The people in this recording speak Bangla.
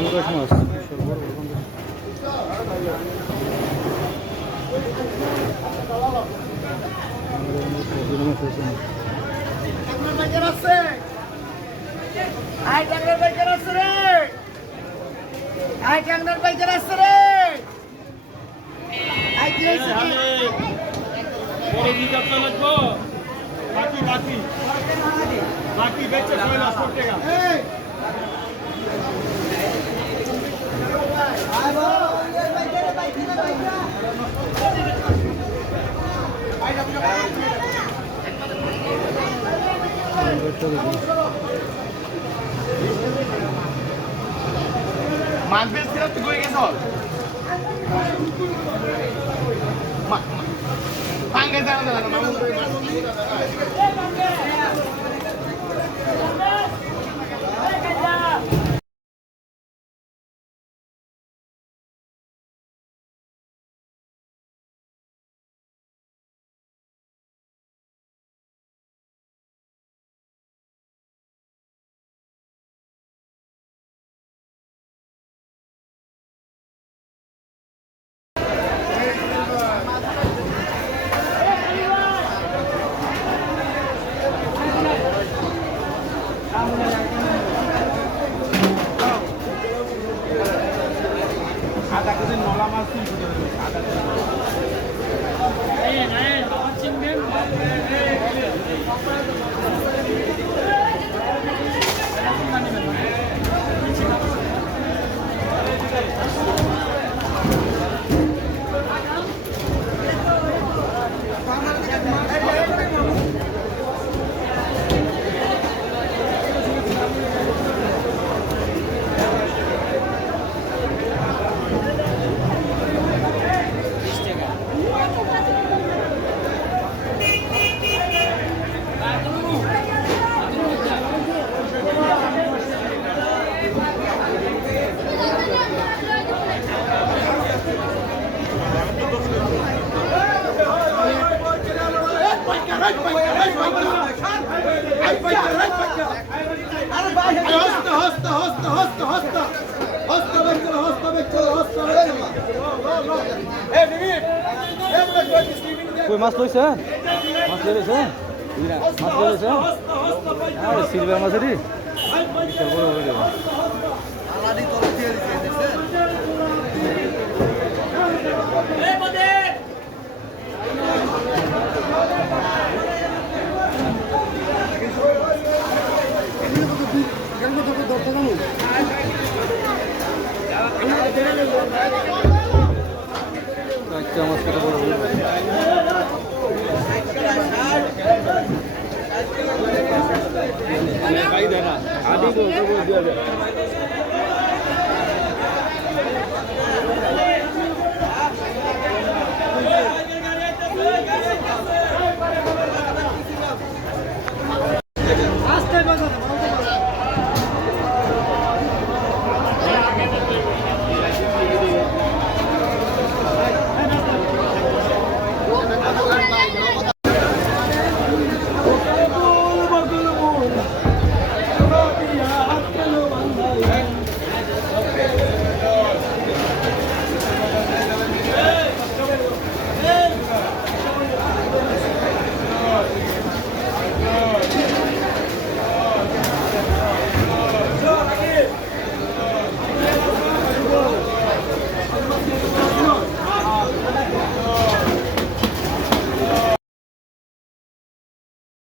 পাঙ্গাস মাছ বাকি বেচে 6,00,000 টাকা মানবেস ছিল তুই কই গেছ পাঙ্গে জানা না মামু আধা কেজি নলা মাছ 300 টাকা আধা কেজি নলা চিংড়ি কই মাছ লইছে মাছ লইছে মাছ লইছে আরে সিলভার মাছ রে বিশাল বড় বড় দেব আলাদি তো দিয়ে দিছে দেখছেন এই বদে আচ্ছা মাছ কত বড় বড় ভাই দেনা আদি তো দিয়ে